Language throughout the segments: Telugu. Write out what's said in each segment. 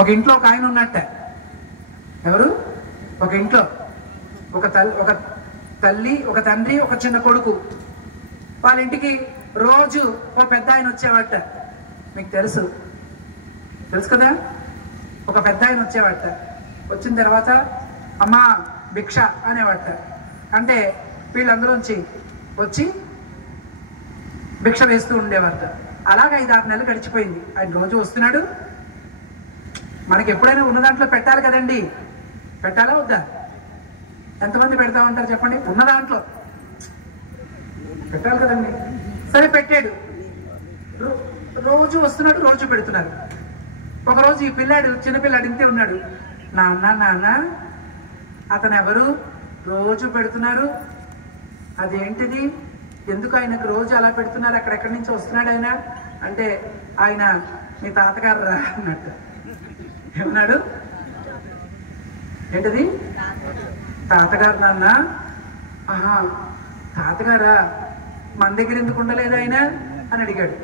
ఒక ఇంట్లో ఒక ఆయన ఉన్నట్ట. ఎవరు? ఒక ఇంట్లో ఒక తల్లి, ఒక తండ్రి, ఒక చిన్న కొడుకు. వాళ్ళ ఇంటికి రోజు ఒక పెద్ద ఆయన వచ్చేవాట. మీకు తెలుసు కదా, ఒక పెద్ద ఆయన వచ్చేవాట. వచ్చిన తర్వాత అమ్మా భిక్ష అనేవాట. అంటే వీళ్ళందరూంచి వచ్చి భిక్ష వేస్తూ ఉండేవాట. అలాగ 5-6 నెలలు గడిచిపోయింది. ఆయన రోజు వస్తున్నాడు. మనకి ఎప్పుడైనా ఉన్న దాంట్లో పెట్టాలి కదండి, పెట్టాలా వద్దా? ఎంతమంది పెడతా ఉంటారు చెప్పండి? ఉన్న దాంట్లో పెట్టాలి కదండి. సరే పెట్టాడు. రోజు వస్తున్నాడు, రోజు పెడుతున్నారు. ఒకరోజు ఈ పిల్లాడు, చిన్నపిల్లాడు ఇంతే ఉన్నాడు. నాన్న అతను ఎవరు? రోజు పెడుతున్నారు, అదేంటిది? ఎందుకు ఆయనకు రోజు అలా పెడుతున్నారు? అక్కడెక్కడి నుంచి వస్తున్నాడు ఆయన అంటే, ఆయన మీ తాతగారు రా అన్నట్టు. ఏమన్నాడు? ఏంటిది? తాతగారు నాన్న. ఆహా తాతగారా, మన దగ్గర ఎందుకు ఉండలేదు ఆయన అని అడిగాడు.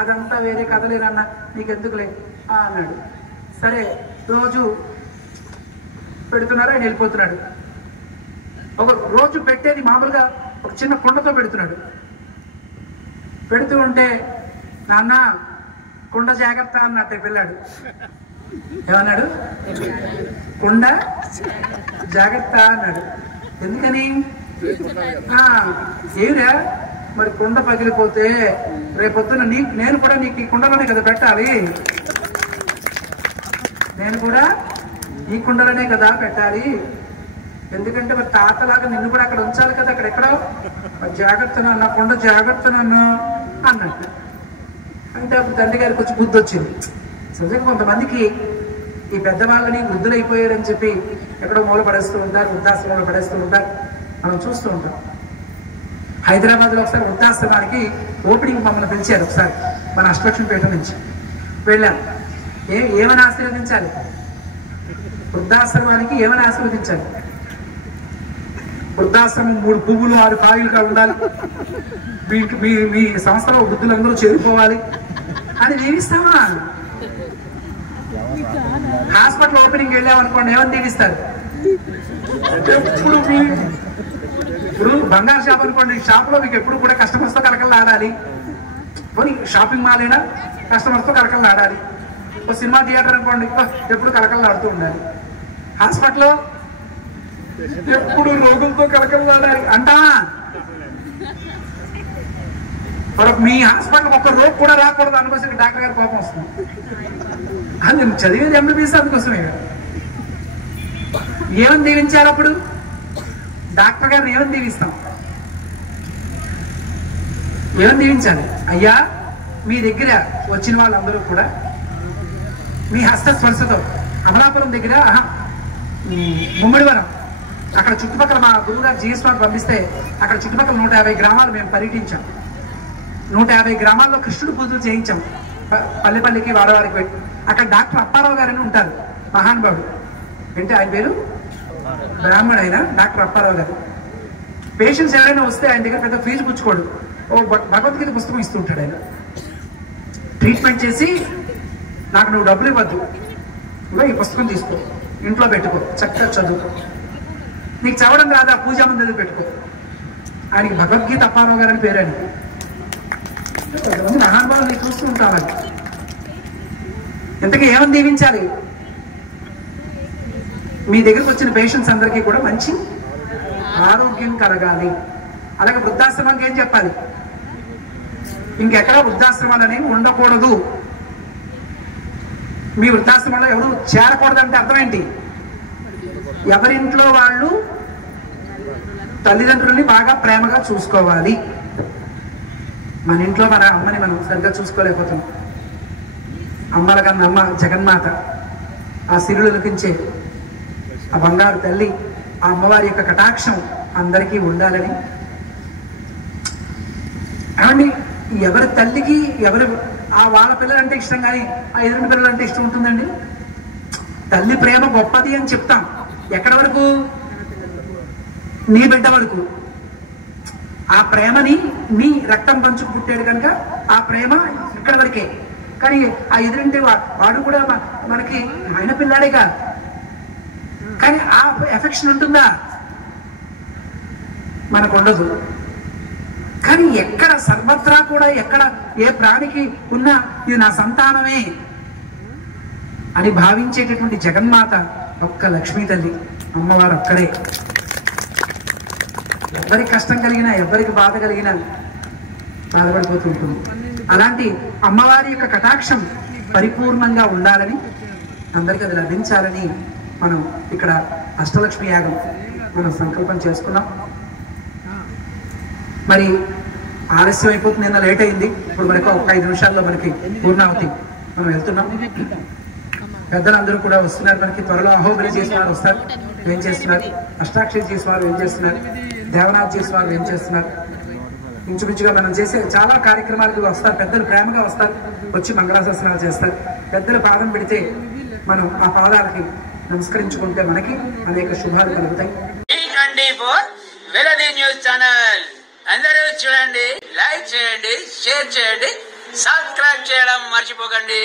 అదంతా వేరే కథలేనన్నా, నీకెందుకులే అన్నాడు. సరే రోజు పెడుతున్నారు, ఆయన వెళ్ళిపోతున్నాడు. ఒక రోజు పెట్టేది మామూలుగా ఒక చిన్న కుండతో పెడుతున్నాడు. పెడుతూ ఉంటే నాన్న కుండ జాగ్రత్త అన్నట్టే పిల్లాడు. ఏమన్నాడు? కుండ జాగ్రత్త అన్నాడు. ఎందుకని? ఏమిరా మరి కుండ పగిలిపోతే రేపొద్దున నేను కూడా నీకు ఈ కుండలోనే కదా పెట్టాలి, నేను కూడా ఈ కుండలోనే కదా పెట్టాలి. ఎందుకంటే మరి తాతలాగా నిన్ను కూడా అక్కడ ఉంచాలి కదా, అక్కడెక్కడ జాగ్రత్త నాన్న, కుండ జాగ్రత్త నాన్న అన్నట్టు. అంటే అప్పుడు తండ్రి గారికి వచ్చి బుద్ధి వచ్చింది. సహజంగా కొంతమందికి ఈ పెద్దవాళ్ళని వృద్ధులైపోయారని చెప్పి ఎక్కడో మూల పడేస్తూ ఉంటారు, వృద్ధాశ్రమంలో పడేస్తూ ఉంటారు, మనం చూస్తూ ఉంటాం. హైదరాబాద్లో ఒకసారి వృద్ధాశ్రమానికి ఓపెనింగ్ మమ్మల్ని పిలిచారు. ఒకసారి మన అష్టలక్ష్మిపేట నుంచి వెళ్ళాం. ఏమని ఆశీర్వదించాలి? వృద్ధాశ్రమానికి ఏమని ఆశీర్వదించాలి? వృద్ధాశ్రమం 3 పువ్వులు 6 కాయలుగా ఉండాలి, మీ సంస్థలో వృద్ధులందరూ చేరుకోవాలి అని దీవిస్తామా? హాస్పిటల్ ఓపెనింగ్ వెళ్ళామనుకోండి, ఏమని దీవిస్తారు? ఇప్పుడు బంగారు షాప్ అనుకోండి, షాప్లో మీకు ఎప్పుడు కూడా కస్టమర్స్తో కలకలాడాలి. పోనీ షాపింగ్ మాల్ అయినా కస్టమర్స్తో కలకలాడాలి. ఒక సినిమా థియేటర్ అనుకోండి, ఎప్పుడు కలకలాడుతూ ఉండాలి. హాస్పిటల్లో ఎప్పుడు రోగులతో కలకలాడాలి అంటావా? మీ హాస్పిటల్ ఒక్క రోగి కూడా రాకూడదు అందుకోసం డాక్టర్ గారి కోపం వస్తుంది. అది నేను చదివేది ఎంబీబీఎస్ అందుకోసమే. ఏమని దీవించాలి అప్పుడు? డాక్టర్ గారిని ఏమని దీవిస్తాం? ఏమని దీవించాలి? అయ్యా మీ దగ్గర వచ్చిన వాళ్ళందరూ కూడా మీ హస్తస్పర్శతో అమలాపురం దగ్గర ముమ్మడివరం అక్కడ చుట్టుపక్కల మా గురువుగారు జీఎస్వామి పంపిస్తే అక్కడ చుట్టుపక్కల 150 గ్రామాలు మేము పర్యటించాం. 150 గ్రామాల్లో కృష్ణుడు పూజలు చేయించాం. పల్లెపల్లికి వాడవారికి పెట్టి అక్కడ డాక్టర్ అప్పారావు గారని ఉంటారు, మహానుభావుడు. అంటే ఆయన పేరు బ్రాహ్మణైన డాక్టర్ అప్పారావు గారు. పేషెంట్స్ ఎవరైనా వస్తే ఆయన దగ్గర పెద్ద ఫీజు పుచ్చుకోడు, భగవద్గీత పుస్తకం ఇస్తూ ఉంటాడు. ఆయన ట్రీట్మెంట్ చేసి నాకు నువ్వు డబ్బులు ఇవ్వద్దు, ఇవ్వ ఈ పుస్తకం తీసుకో, ఇంట్లో పెట్టుకో, చక్కగా చదువుకో, నీకు చదవడం రాదా పూజా మందిలో పెట్టుకో. ఆయనకి భగవద్గీత అప్పారావు గారు అని పేరు. ఆయన కొంతమంది మహానుభావులు నీకు చూస్తూ ఉంటామని. ఇంతకీ ఏమని దీవించాలి? మీ దగ్గరకు వచ్చిన పేషెంట్స్ అందరికీ కూడా మంచి ఆరోగ్యం కలగాలి. అలాగే వృద్ధాశ్రమానికి ఏం చెప్పాలి? ఇంకెక్కడ వృద్ధాశ్రమాలు అనేవి ఉండకూడదు. మీ వృద్ధాశ్రమంలో ఎవరు చేరకూడదంటే అర్థం ఏంటి? ఎవరింట్లో వాళ్ళు తల్లిదండ్రులని బాగా ప్రేమగా చూసుకోవాలి. మన ఇంట్లో మన అమ్మని మనం సరిగ్గా చూసుకోలేకపోతున్నాం. అమ్మల కన్నా అమ్మ జగన్మాత, ఆ సిరులు లభించే ఆ బంగారు తల్లి, ఆ అమ్మవారి యొక్క కటాక్షం అందరికీ ఉండాలని. ఏమండి, ఎవరి తల్లికి ఎవరు వాళ్ళ పిల్లలంటే ఇష్టం కానీ ఆ ఎదురు పిల్లలంటే ఇష్టం ఉంటుందండి? తల్లి ప్రేమ గొప్పది అని చెప్తాం. ఎక్కడి వరకు? నీ బిడ్డ వరకు. ఆ ప్రేమని నీ రక్తం పంచుకు పుట్టాడు కనుక ఆ ప్రేమ ఇక్కడ వరకే. కానీ ఆ ఎదురింటి వాడు కూడా మనకి ఆయన పిల్లాడేగా, కానీ ఆ ఎఫెక్షన్ ఉంటుందా? మనకు ఉండదు. కానీ ఎక్కడ సర్వత్రా కూడా ఎక్కడ ఏ ప్రాణికి ఉన్నా ఇది నా సంతానమే అని భావించేటటువంటి జగన్మాత ఒక్క లక్ష్మీ తల్లి అమ్మవారు ఒక్కడే. ఎవరికి కష్టం కలిగినా ఎవరికి బాధ కలిగినా బాధపడిపోతూ ఉంటుంది. అలాంటి అమ్మవారి యొక్క కటాక్షం పరిపూర్ణంగా ఉండాలని, అందరికీ అది లభించాలని మనం ఇక్కడ అష్టలక్ష్మి యాగం మనం సంకల్పం చేసుకున్నాం. మరి ఆలస్యం అయిపోతుంది, నిన్న లేట్ అయింది. ఇప్పుడు మనకు ఒక 5 నిమిషాల్లో మనకి పూర్ణావతి. మనం వెళ్తున్నాం. పెద్దలందరూ కూడా వస్తున్నారు. మనకి త్వరలో అహోబలి చేసిన వారు వస్తారు, ఏం చేస్తున్నారు, అష్టాక్షరి చేసిన వారు ఏం చేస్తున్నారు, దేవనాథ్ చేసిన వారు ఏం చేస్తున్నారు. ఇంచుమించుగా మనం చేసే చాలా కార్యక్రమాలకు వస్తారు. పెద్దలు ప్రేమగా వస్తారు, వచ్చి మంగళాశాసనాలు చేస్తారు. పెద్దల పాదం పెడితే మనం ఆ పాదాలకి నమస్కరించుకుంటే మనకి అనేక శుభాలు కలుగుతాయి. అందరూ చూడండి, లైక్ చేయండి, షేర్ చేయండి, సబ్స్క్రైబ్ చేయడం మర్చిపోకండి.